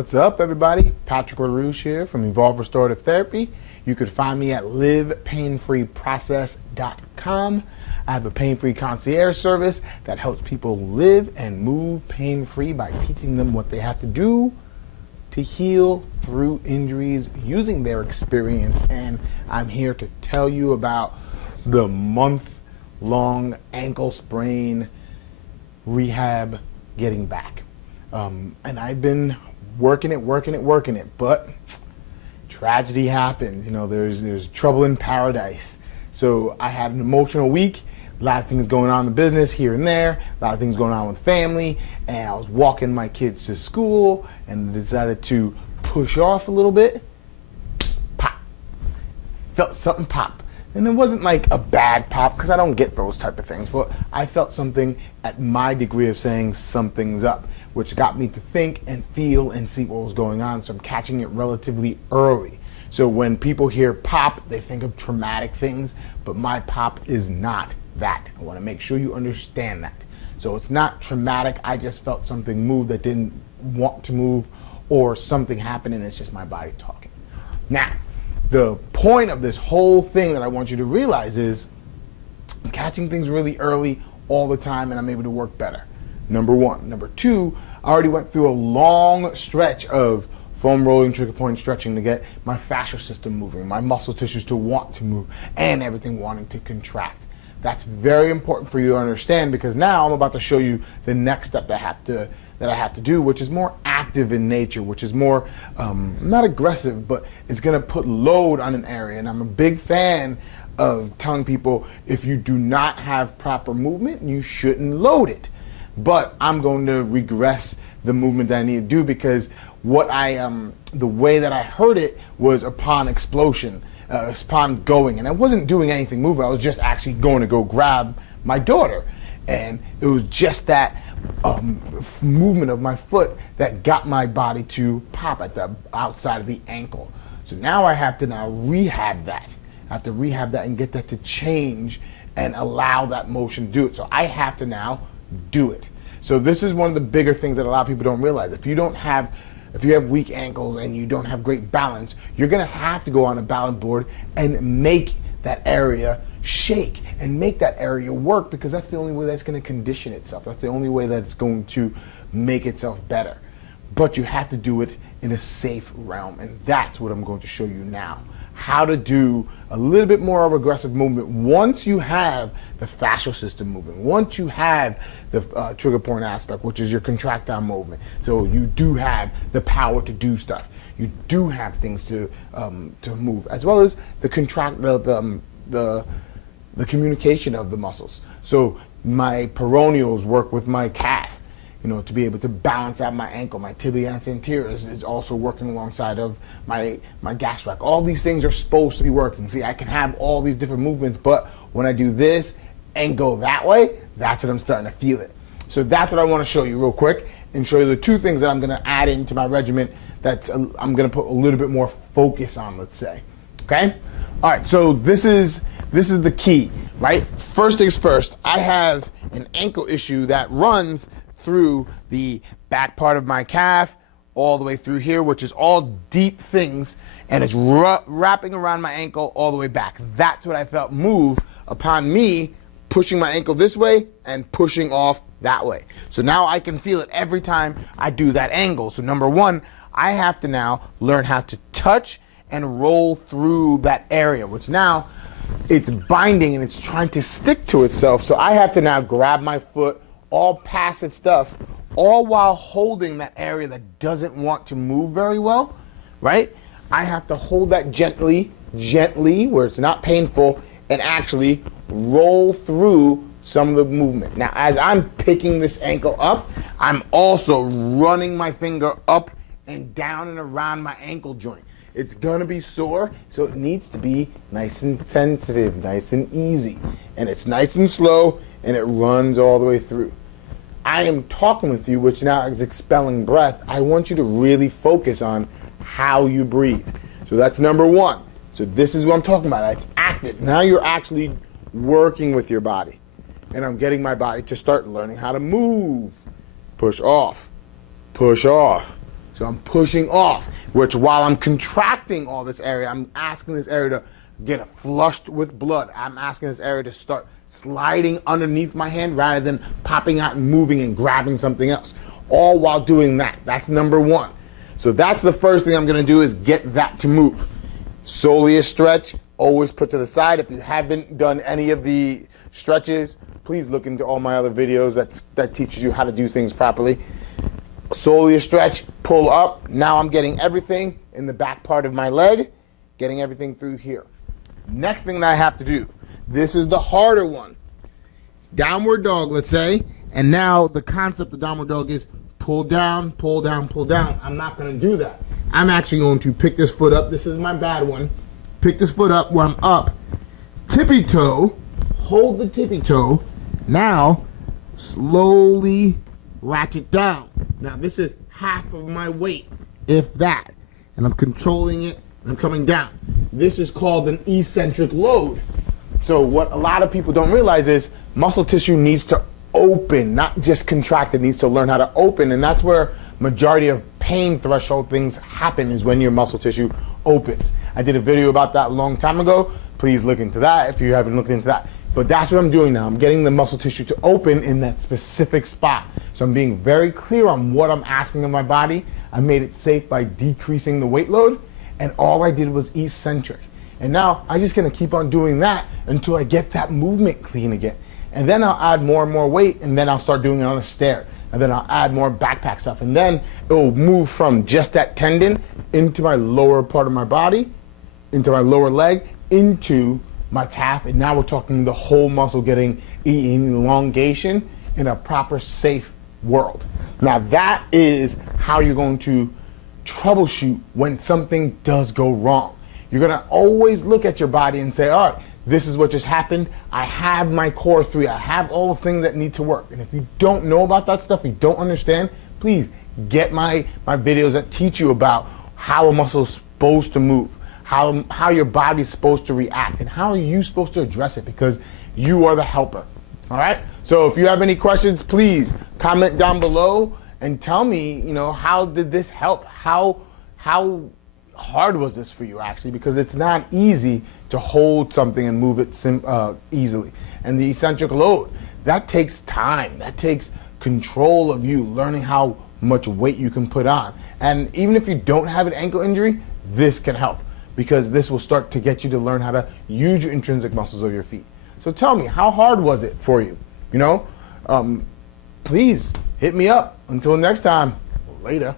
What's up, everybody? Patrick LaRouche here from Evolve Restorative Therapy. You could find me at livepainfreeprocess.com. I have a pain-free concierge service that helps people live and move pain-free by teaching them what they have to do to heal through injuries using their experience. And I'm here to tell you about the month-long ankle sprain rehab getting back. And I've been working it, but tragedy happens. You know, there's trouble in paradise. So I had an emotional week, a lot of things going on in the business here and there, a lot of things going on with family, and I was walking my kids to school and decided to push off a little bit. Pop. Felt something pop. And it wasn't like a bad pop, because I don't get those type of things, but I felt something at my degree of saying something's up, which got me to think and feel and see what was going on. So I'm catching it relatively early. So when people hear pop, they think of traumatic things, but my pop is not that. I want to make sure you understand that. So it's not traumatic. I just felt something move that didn't want to move, or something happened and it's just my body talking. Now, the point of this whole thing that I want you to realize is I'm catching things really early all the time, and I'm able to work better. Number one. Number two, I already went through a long stretch of foam rolling, trigger point stretching to get my fascial system moving, my muscle tissues to want to move, and everything wanting to contract. That's very important for you to understand, because now I'm about to show you the next step that I have to do, which is more active in nature, which is more not aggressive, but it's going to put load on an area. And I'm a big fan of telling people, if you do not have proper movement, you shouldn't load it. But I'm going to regress the movement that I need to do, because the way that I heard it was upon explosion, upon going, and I wasn't doing anything moving. I was just actually going to go grab my daughter, and it was just that movement of my foot that got my body to pop at the outside of the ankle. So now I have to rehab that. I have to rehab that and get that to change and allow that motion to do it. So I have to now do it. So this is one of the bigger things that a lot of people don't realize. If you have weak ankles and you don't have great balance, you're gonna have to go on a balance board and make that area shake and make that area work, because that's the only way that's gonna condition itself. That's the only way that it's going to make itself better. But you have to do it in a safe realm, and that's what I'm going to show you now. How to do a little bit more of aggressive movement once you have the fascial system moving, once you have the trigger point aspect, which is your contractile movement. So you do have the power to do stuff. You do have things to move, as well as the communication of the muscles. So my peroneals work with my calf, to be able to balance out my ankle. My tibia anterior is also working alongside of my gastroc. All these things are supposed to be working. See, I can have all these different movements, but when I do this and go that way, that's when I'm starting to feel it. So that's what I want to show you real quick, and show you the two things that I'm going to add into my regimen that I'm going to put a little bit more focus on, let's say. Okay? All right, so this is the key, right? First things first, I have an ankle issue that runs through the back part of my calf all the way through here, which is all deep things, and it's wrapping around my ankle all the way back. That's what I felt move upon me pushing my ankle this way and pushing off that way. So now I can feel it every time I do that angle. So number one, I have to now learn how to touch and roll through that area, which now it's binding and it's trying to stick to itself. So I have to now grab my foot, all passive stuff, all while holding that area that doesn't want to move very well, right? I have to hold that gently, where it's not painful, and actually roll through some of the movement. Now, as I'm picking this ankle up, I'm also running my finger up and down and around my ankle joint. It's gonna be sore, so it needs to be nice and sensitive, nice and easy. And it's nice and slow, and it runs all the way through. I am talking with you, which now is expelling breath. I want you to really focus on how you breathe. So that's number one. So this is what I'm talking about. It's active. Now you're actually working with your body. And I'm getting my body to start learning how to move. Push off. Push off. So I'm pushing off, which while I'm contracting all this area, I'm asking this area to get flushed with blood. I'm asking this area to start sliding underneath my hand rather than popping out and moving and grabbing something else. All while doing that. That's number one. So that's the first thing I'm going to do, is get that to move. Soleus stretch, always put to the side. If you haven't done any of the stretches, please look into all my other videos that teaches you how to do things properly. Soleus stretch, pull up. Now I'm getting everything in the back part of my leg, getting everything through here. Next thing that I have to do, this is the harder one. Downward dog, let's say, and now the concept of downward dog is pull down, pull down, pull down. I'm not going to do that. I'm actually going to pick this foot up. This is my bad one. Pick this foot up where I'm up. Tippy toe, hold the tippy toe. Now, slowly ratchet down. Now, this is half of my weight, if that. And I'm controlling it, and I'm coming down. This is called an eccentric load. So what a lot of people don't realize is muscle tissue needs to open, not just contract. It needs to learn how to open, and that's where majority of pain threshold things happen, is when your muscle tissue opens. I did a video about that a long time ago. Please look into that if you haven't looked into that. But that's what I'm doing now. I'm getting the muscle tissue to open in that specific spot. So I'm being very clear on what I'm asking of my body. I made it safe by decreasing the weight load, and all I did was eccentric. And now I'm just gonna keep on doing that until I get that movement clean again. And then I'll add more and more weight, and then I'll start doing it on a stair. And then I'll add more backpack stuff. And then it will move from just that tendon into my lower part of my body, into my lower leg, into my calf. And now we're talking the whole muscle getting elongation in a proper, safe world. Now that is how you're going to troubleshoot when something does go wrong. You're gonna always look at your body and say, all right, this is what just happened. I have my core 3. I have all the things that need to work. And if you don't know about that stuff, you don't understand, please get my videos that teach you about how a muscle is supposed to move, how your body's supposed to react, and how are you supposed to address it, because you are the helper. All right? So if you have any questions, please comment down below and tell me, how did this help? How hard was this for you, actually? Because it's not easy to hold something and move it easily. And the eccentric load, that takes time. That takes control of you, learning how much weight you can put on. And even if you don't have an ankle injury, this can help, because this will start to get you to learn how to use your intrinsic muscles of your feet. So tell me, how hard was it for you? Please hit me up. Until next time, later.